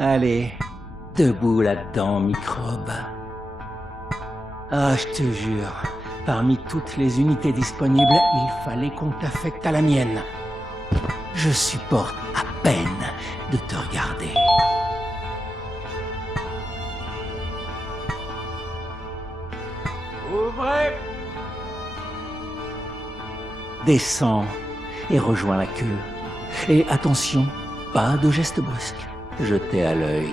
Allez, debout là-dedans, microbe. Ah, je te jure, parmi toutes les unités disponibles, il fallait qu'on t'affecte à la mienne. Je supporte à peine de te regarder. Ouvrez! Descends et rejoins la queue. Et attention, pas de gestes brusques. Jetez à l'œil.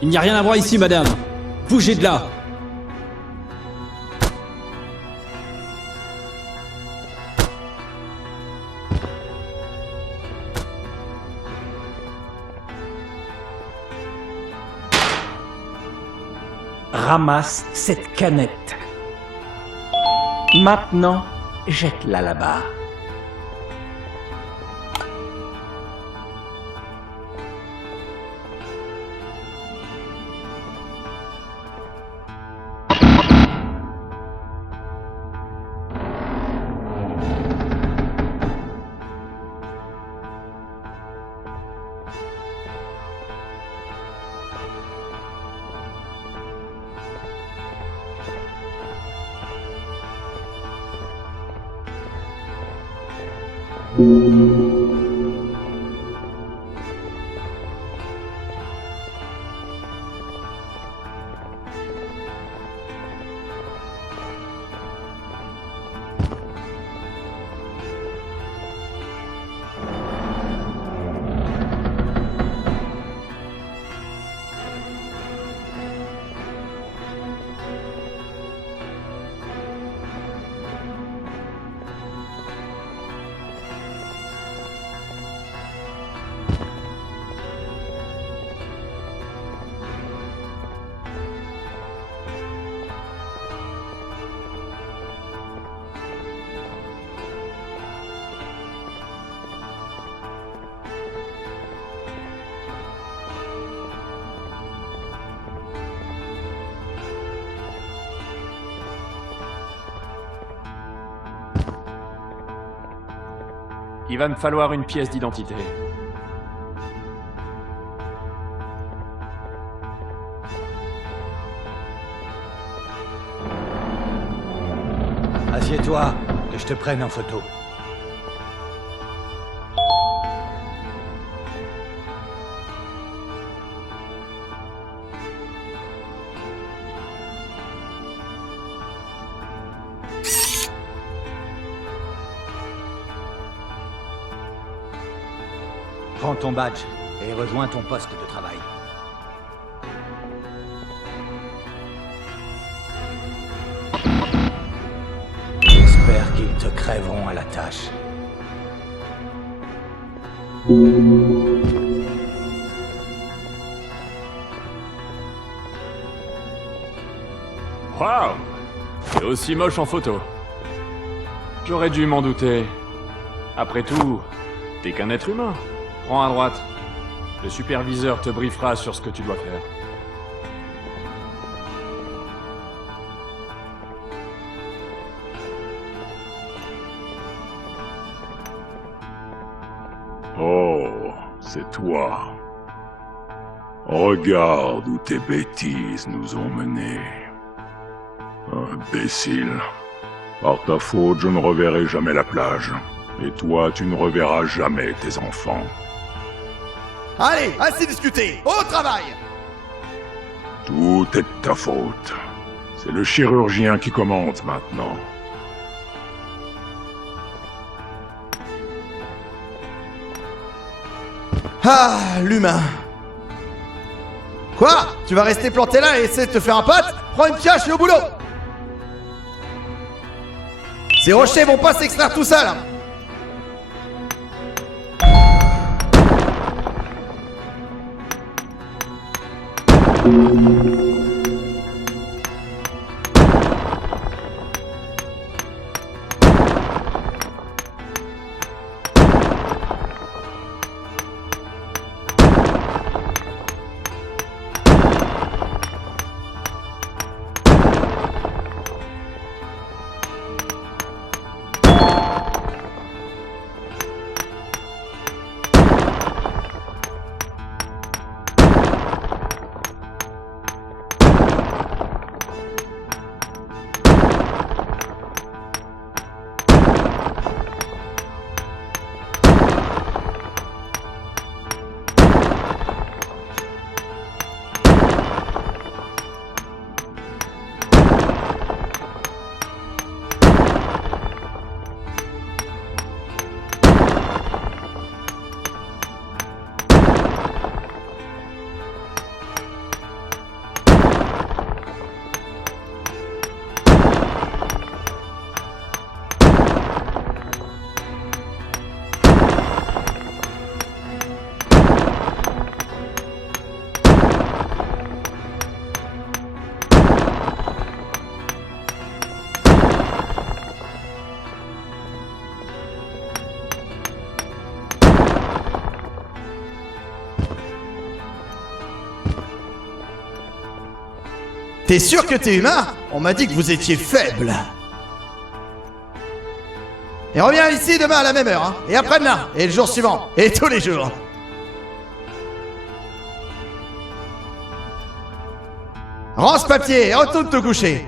Il n'y a rien à voir ici, madame. Bougez de là. Ramasse cette canette. Maintenant, jette-la là-bas. Il va me falloir une pièce d'identité. Assieds-toi, que je te prenne en photo. Prends ton badge et rejoins ton poste de travail. J'espère qu'ils te crèveront à la tâche. Waouh! C'est aussi moche en photo. J'aurais dû m'en douter. Après tout, t'es qu'un être humain. Prends à droite. Le superviseur te briefera sur ce que tu dois faire. Oh, c'est toi. Regarde où tes bêtises nous ont menés. Imbécile. Par ta faute, je ne reverrai jamais la plage. Et toi, tu ne reverras jamais tes enfants. Allez, assez discuté, au travail! Tout est de ta faute. C'est le chirurgien qui commande maintenant. Ah, l'humain. Quoi? Tu vas rester planté là et essayer de te faire un pote? Prends une pioche et au boulot! Ces rochers vont pas s'extraire tout seuls, hein. T'es sûr que t'es humain? On m'a dit que vous étiez faible. Et reviens ici demain à la même heure, hein. Et après-demain, et le jour suivant, et tous les jours. Rends ce papier et retourne te coucher.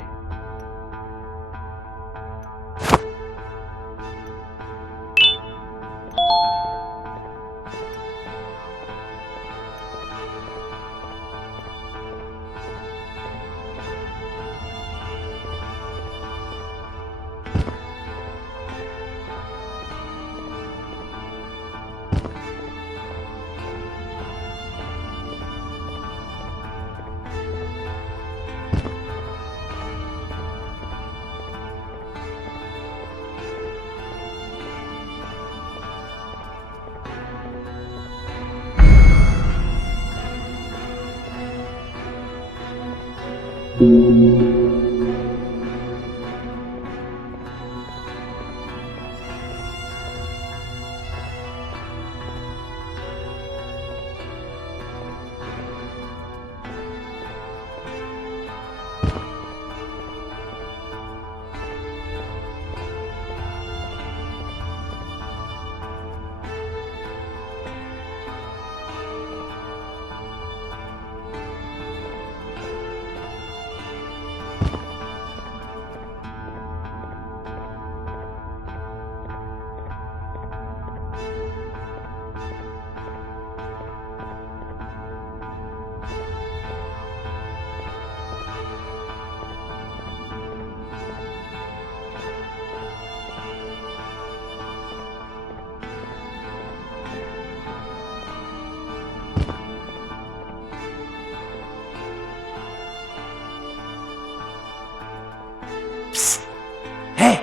Hé!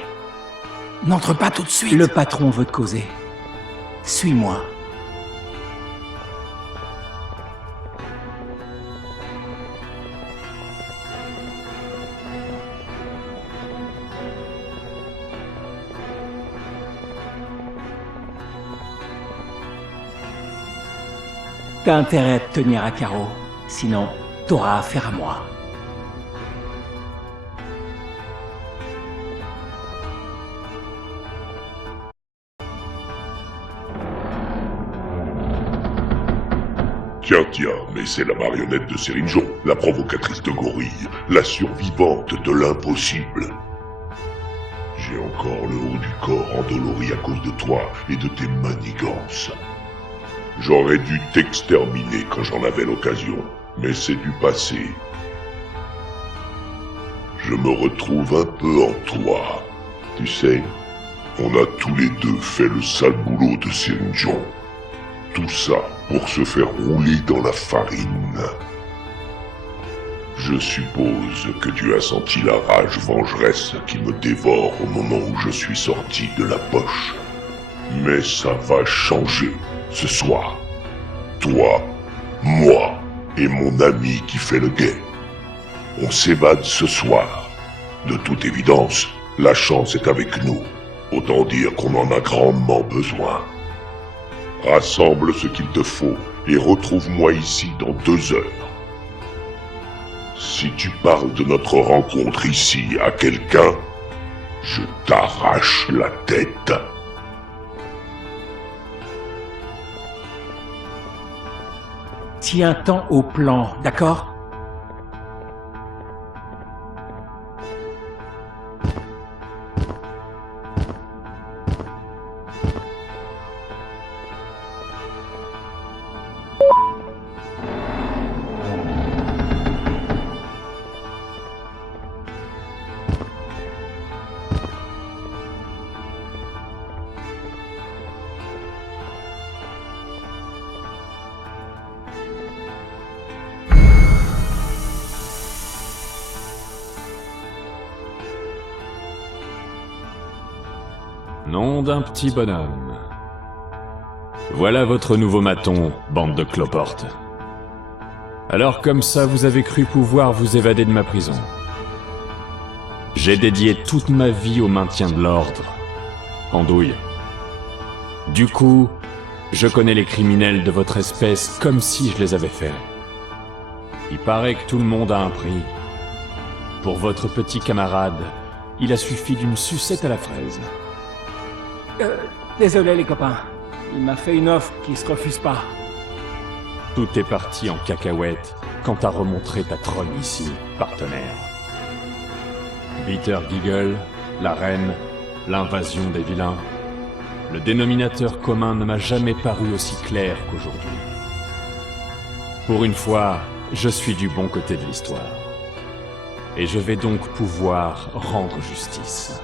N'entre pas tout de suite. Le patron veut te causer. Suis-moi. T'as intérêt à te tenir à carreau. Sinon, t'auras affaire à moi. Tiens, mais c'est la marionnette de Serinjon, la provocatrice de gorille, la survivante de l'impossible. J'ai encore le haut du corps endolori à cause de toi et de tes manigances. J'aurais dû t'exterminer quand j'en avais l'occasion, mais c'est du passé. Je me retrouve un peu en toi. Tu sais, on a tous les deux fait le sale boulot de Serinjon. Tout ça pour se faire rouler dans la farine. Je suppose que tu as senti la rage vengeresse qui me dévore au moment où je suis sorti de la poche. Mais ça va changer ce soir. Toi, moi et mon ami qui fait le guet. On s'évade ce soir. De toute évidence, la chance est avec nous. Autant dire qu'on en a grandement besoin. Rassemble ce qu'il te faut et retrouve-moi ici dans 2 heures. Si tu parles de notre rencontre ici à quelqu'un, je t'arrache la tête. Tiens-t'en au plan, d'accord ? Nom d'un petit bonhomme. Voilà votre nouveau maton, bande de cloportes. Alors comme ça, vous avez cru pouvoir vous évader de ma prison. J'ai dédié toute ma vie au maintien de l'ordre. Andouille. Du coup, je connais les criminels de votre espèce comme si je les avais faits. Il paraît que tout le monde a un prix. Pour votre petit camarade, il a suffi d'une sucette à la fraise. Désolé les copains. Il m'a fait une offre qui se refuse pas. Tout est parti en cacahuète quand t'as remontré ta trône ici, partenaire. Peter Giggle, la reine, l'invasion des vilains. Le dénominateur commun ne m'a jamais paru aussi clair qu'aujourd'hui. Pour une fois, je suis du bon côté de l'histoire. Et je vais donc pouvoir rendre justice.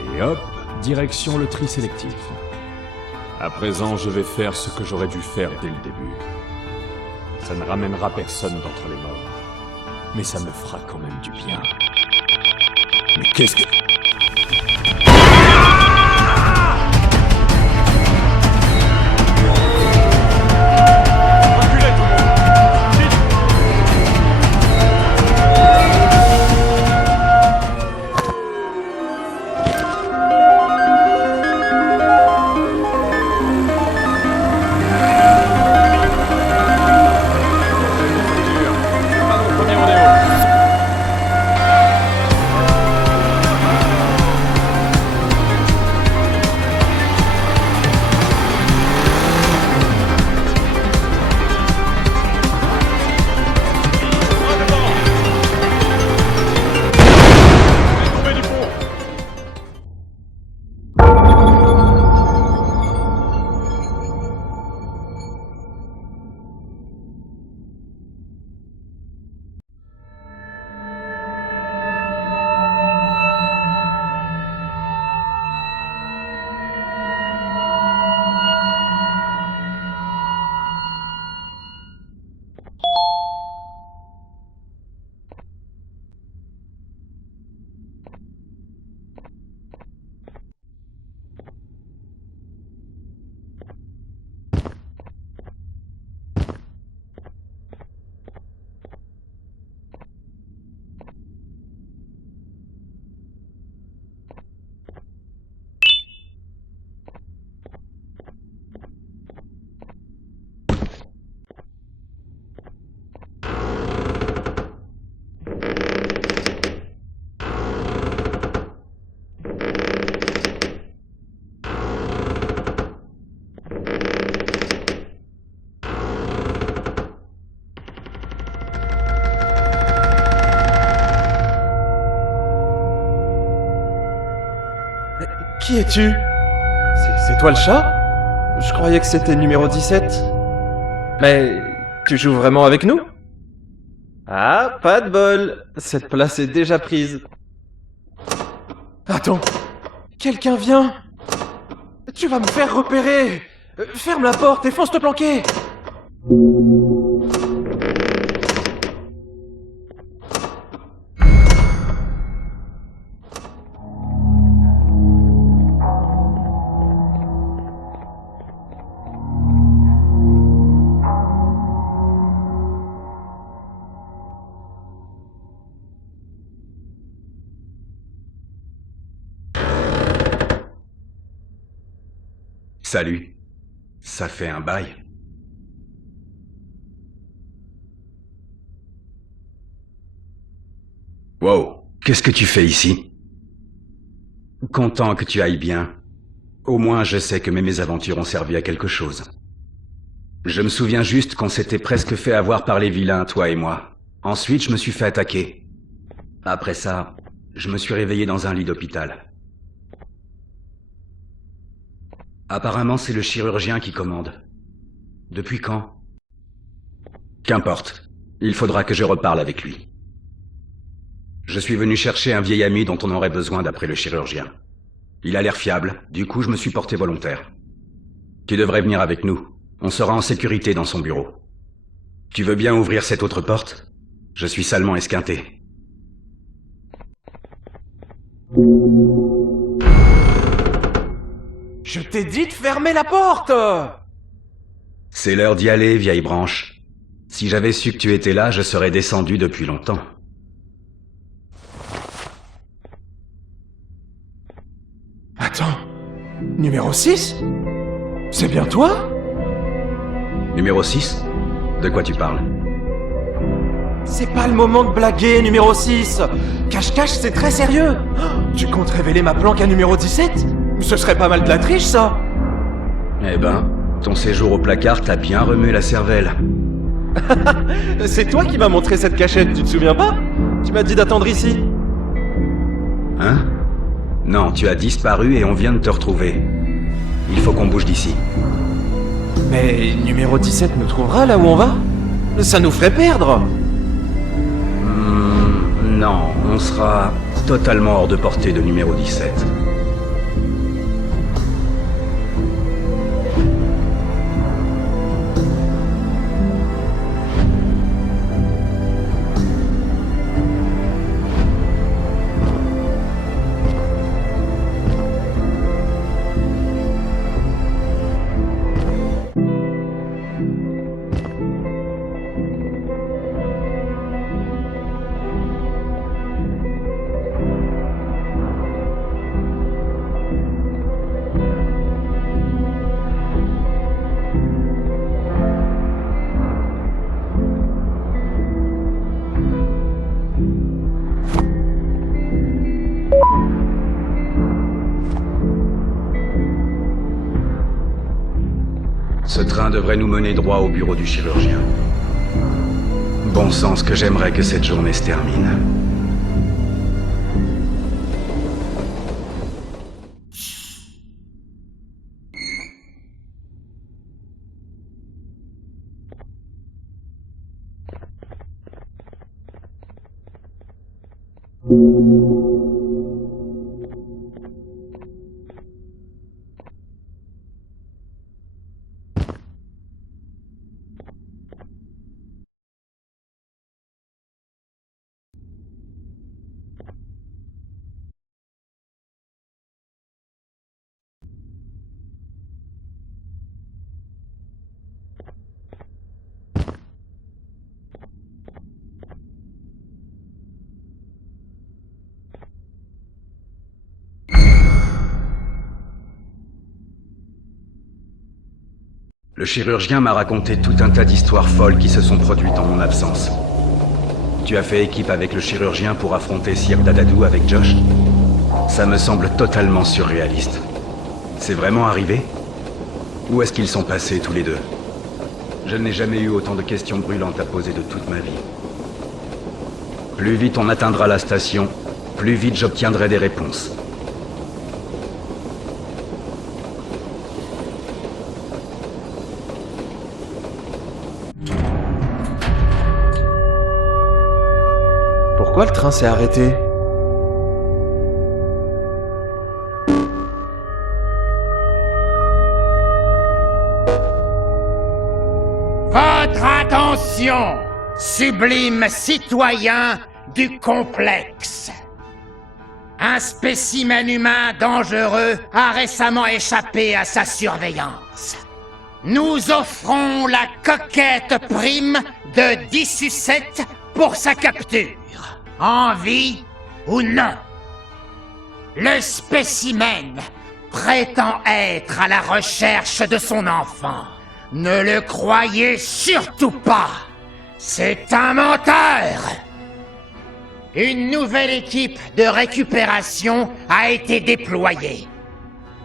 Et hop, direction le tri sélectif. À présent, je vais faire ce que j'aurais dû faire dès le début. Ça ne ramènera personne d'entre les morts. Mais ça me fera quand même du bien. Mais qu'est-ce que... Qui es-tu? C'est toi le chat? Je croyais que c'était numéro 17. Mais tu joues vraiment avec nous? Ah, pas de bol. Cette place est déjà prise. Attends. Quelqu'un vient. Tu vas me faire repérer. Ferme la porte et fonce te planquer. Salut. Ça fait un bail. Wow, qu'est-ce que tu fais ici? Content que tu ailles bien. Au moins, je sais que mes mésaventures ont servi à quelque chose. Je me souviens juste qu'on s'était presque fait avoir par les vilains, toi et moi. Ensuite, je me suis fait attaquer. Après ça, je me suis réveillé dans un lit d'hôpital. Apparemment, c'est le chirurgien qui commande. Depuis quand? Qu'importe. Il faudra que je reparle avec lui. Je suis venu chercher un vieil ami dont on aurait besoin d'après le chirurgien. Il a l'air fiable, du coup je me suis porté volontaire. Tu devrais venir avec nous. On sera en sécurité dans son bureau. Tu veux bien ouvrir cette autre porte? Je suis salement esquinté. Je t'ai dit de fermer la porte! C'est l'heure d'y aller, vieille branche. Si j'avais su que tu étais là, je serais descendu depuis longtemps. Attends, numéro 6? C'est bien toi? Numéro 6? De quoi tu parles? C'est pas le moment de blaguer, numéro 6. Cache-cache, c'est très sérieux. Tu comptes révéler ma planque à numéro 17? Ce serait pas mal de la triche, ça. Eh ben, ton séjour au placard t'a bien remué la cervelle. C'est toi qui m'as montré cette cachette, tu te souviens pas? Tu m'as dit d'attendre ici. Hein? Non, tu as disparu et on vient de te retrouver. Il faut qu'on bouge d'ici. Mais numéro 17 nous trouvera là où on va? Ça nous ferait perdre. Non, on sera totalement hors de portée de numéro 17. Ce train devrait nous mener droit au bureau du chirurgien. Bon sens que j'aimerais que cette journée se termine. Le chirurgien m'a raconté tout un tas d'histoires folles qui se sont produites en mon absence. Tu as fait équipe avec le chirurgien pour affronter Sir Dadadou avec Josh? Ça me semble totalement surréaliste. C'est vraiment arrivé? Où est-ce qu'ils sont passés tous les deux? Je n'ai jamais eu autant de questions brûlantes à poser de toute ma vie. Plus vite on atteindra la station, plus vite j'obtiendrai des réponses. Pourquoi le train s'est arrêté? Votre attention, sublime citoyen du complexe. Un spécimen humain dangereux a récemment échappé à sa surveillance. Nous offrons la coquette prime de 10 sucettes pour sa capture, en vie ou non. Le spécimen prétend être à la recherche de son enfant. Ne le croyez surtout pas. C'est un menteur. Une nouvelle équipe de récupération a été déployée.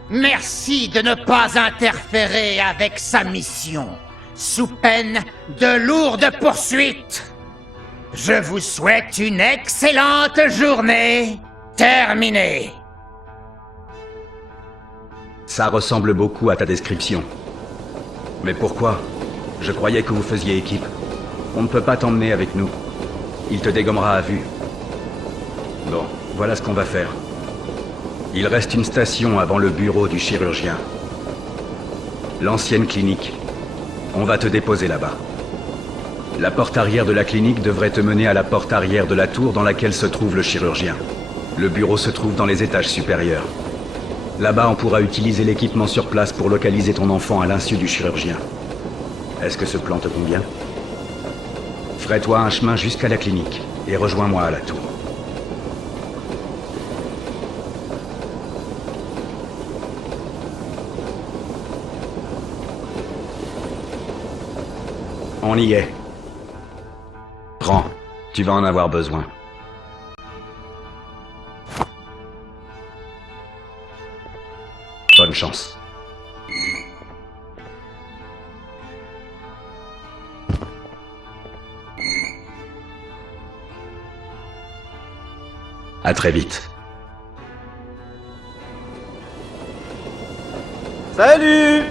Merci de ne pas interférer avec sa mission, sous peine de lourdes poursuites. Je vous souhaite une excellente journée. Terminée. Ça ressemble beaucoup à ta description. Mais pourquoi? Je croyais que vous faisiez équipe. On ne peut pas t'emmener avec nous. Il te dégommera à vue. Bon, voilà ce qu'on va faire. Il reste une station avant le bureau du chirurgien. L'ancienne clinique. On va te déposer là-bas. La porte arrière de la clinique devrait te mener à la porte arrière de la tour dans laquelle se trouve le chirurgien. Le bureau se trouve dans les étages supérieurs. Là-bas, on pourra utiliser l'équipement sur place pour localiser ton enfant à l'insu du chirurgien. Est-ce que ce plan te convient? Ferai-toi un chemin jusqu'à la clinique et rejoins-moi à la tour. On y est. Prends, tu vas en avoir besoin. Bonne chance. À très vite. Salut!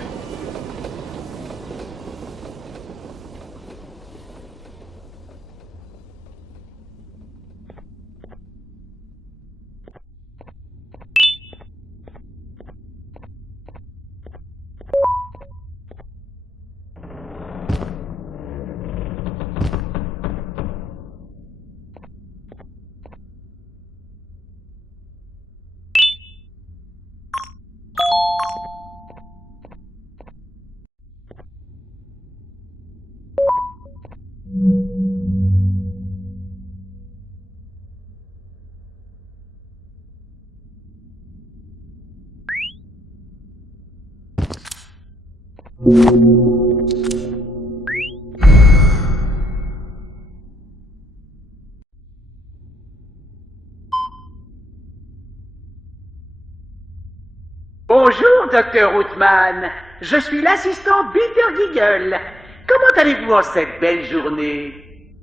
Bonjour, Docteur Outman. Je suis l'assistant Peter Giggle. Comment allez-vous en cette belle journée?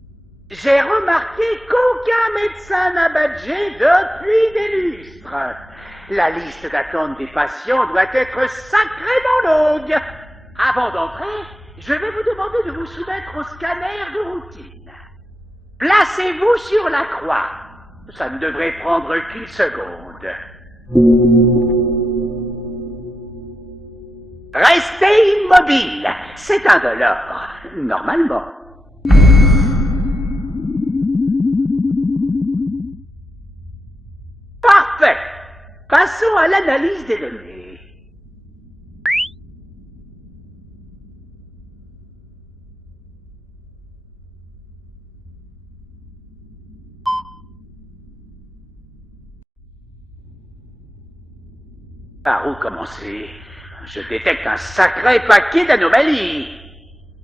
J'ai remarqué qu'aucun médecin n'a badgé depuis des lustres. La liste d'attente des patients doit être sacrément longue. Avant d'entrer, je vais vous demander de vous soumettre au scanner de routine. Placez-vous sur la croix. Ça ne devrait prendre qu'une seconde. Restez immobile. C'est indolore, normalement. Parfait. Passons à l'analyse des données. Par où commencer? Je détecte un sacré paquet d'anomalies.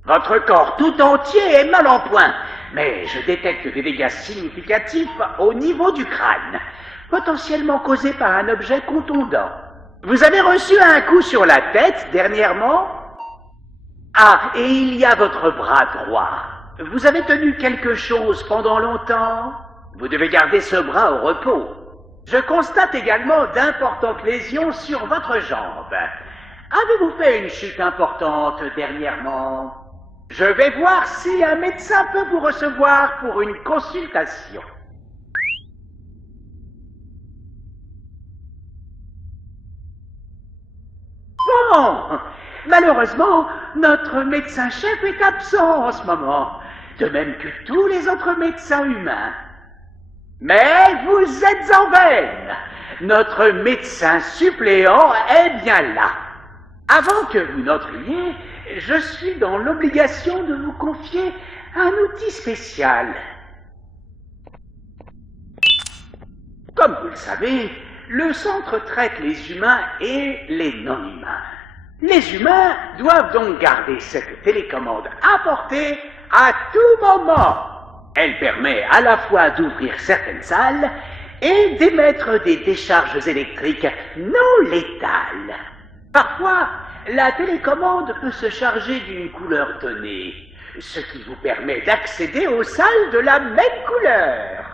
Votre corps tout entier est mal en point, mais je détecte des dégâts significatifs au niveau du crâne, potentiellement causés par un objet contondant. Vous avez reçu un coup sur la tête dernièrement? Ah, et il y a votre bras droit. Vous avez tenu quelque chose pendant longtemps? Vous devez garder ce bras au repos. Je constate également d'importantes lésions sur votre jambe. Avez-vous fait une chute importante dernièrement? Je vais voir si un médecin peut vous recevoir pour une consultation. Bon, malheureusement, notre médecin-chef est absent en ce moment, de même que tous les autres médecins humains. Mais vous êtes en veine. Notre médecin suppléant est bien là. Avant que vous n'entriez, je suis dans l'obligation de vous confier un outil spécial. Comme vous le savez, le centre traite les humains et les non-humains. Les humains doivent donc garder cette télécommande à portée à tout moment. Elle permet à la fois d'ouvrir certaines salles et d'émettre des décharges électriques non létales. Parfois, la télécommande peut se charger d'une couleur donnée, ce qui vous permet d'accéder aux salles de la même couleur.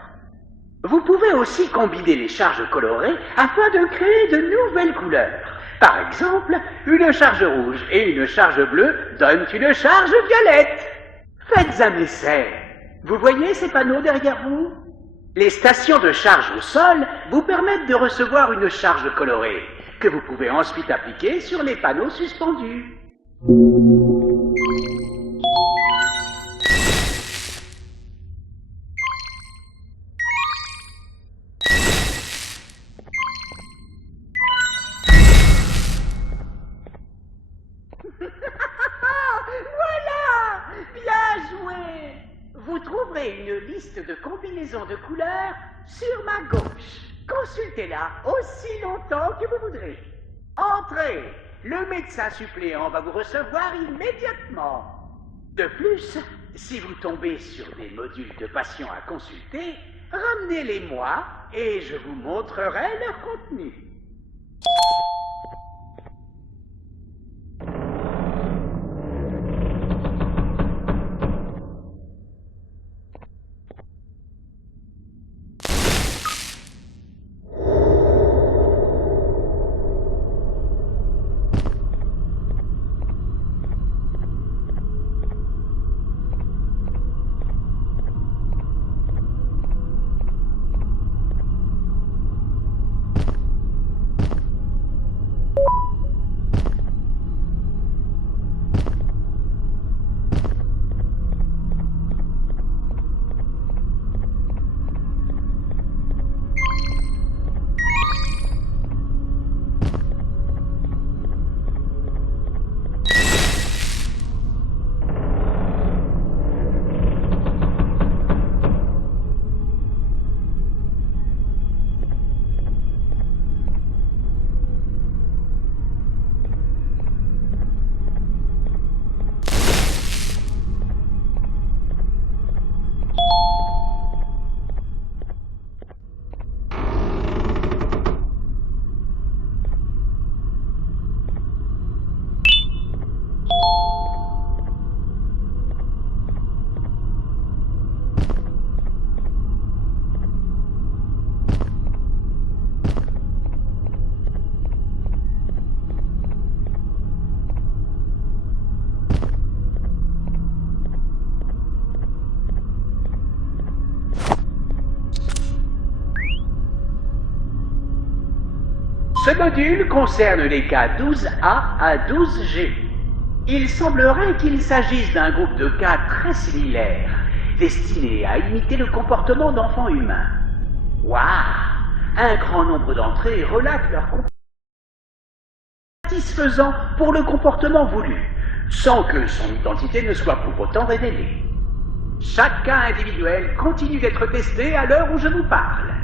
Vous pouvez aussi combiner les charges colorées afin de créer de nouvelles couleurs. Par exemple, une charge rouge et une charge bleue donnent une charge violette. Faites un essai. Vous voyez ces panneaux derrière vous? Les stations de charge au sol vous permettent de recevoir une charge colorée, que vous pouvez ensuite appliquer sur les panneaux suspendus. Voilà! Bien joué! Vous trouverez une liste de combinaisons de couleurs sur ma gauche. Consultez-la aussi longtemps que vous voudrez. Entrez! Le médecin suppléant va vous recevoir immédiatement. De plus, si vous tombez sur des modules de patients à consulter, ramenez-les-moi et je vous montrerai leur contenu. Ce module concerne les cas 12A à 12G. Il semblerait qu'il s'agisse d'un groupe de cas très similaires, destinés à imiter le comportement d'enfants humains. Waouh! Un grand nombre d'entre eux relatent leur comportement satisfaisant pour le comportement voulu, sans que son identité ne soit pour autant révélée. Chaque cas individuel continue d'être testé à l'heure où je vous parle.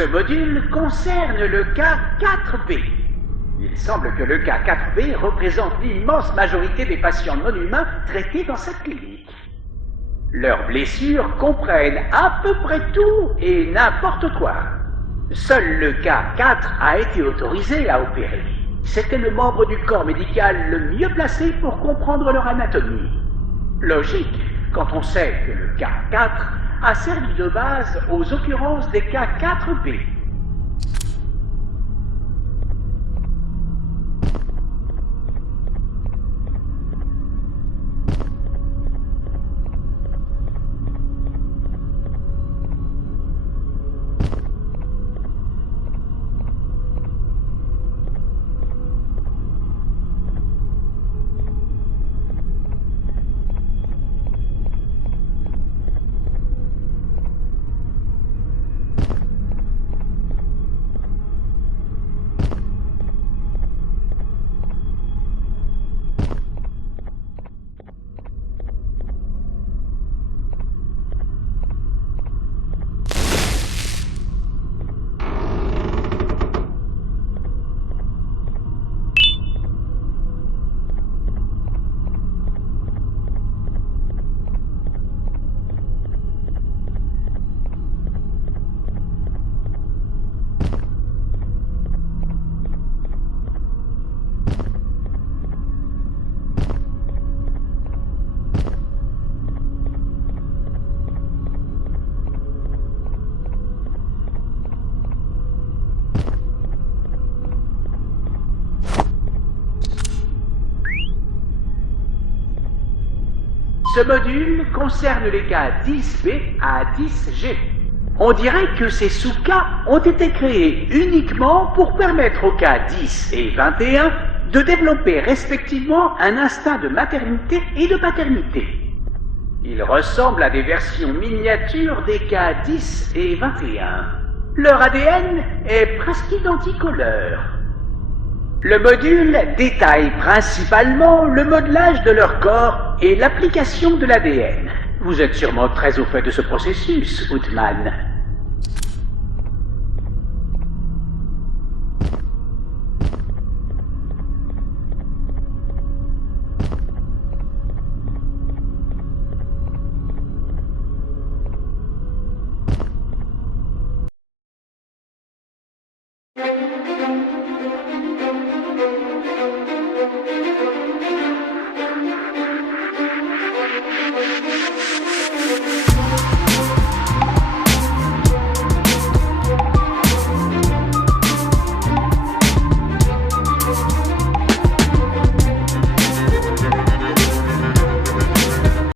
Ce module concerne le cas 4B. Il semble que le cas 4B représente l'immense majorité des patients non humains traités dans cette clinique. Leurs blessures comprennent à peu près tout et n'importe quoi. Seul le cas 4 a été autorisé à opérer. C'était le membre du corps médical le mieux placé pour comprendre leur anatomie. Logique, quand on sait que le cas 4 a servi de base aux occurrences des cas 4B. Ce module concerne les cas 10B à 10G. On dirait que ces sous-cas ont été créés uniquement pour permettre aux cas 10 et 21 de développer respectivement un instinct de maternité et de paternité. Ils ressemblent à des versions miniatures des cas 10 et 21. Leur ADN est presque identique au leur. Le module détaille principalement le modelage de leur corps et l'application de l'ADN. Vous êtes sûrement très au fait de ce processus, Outman.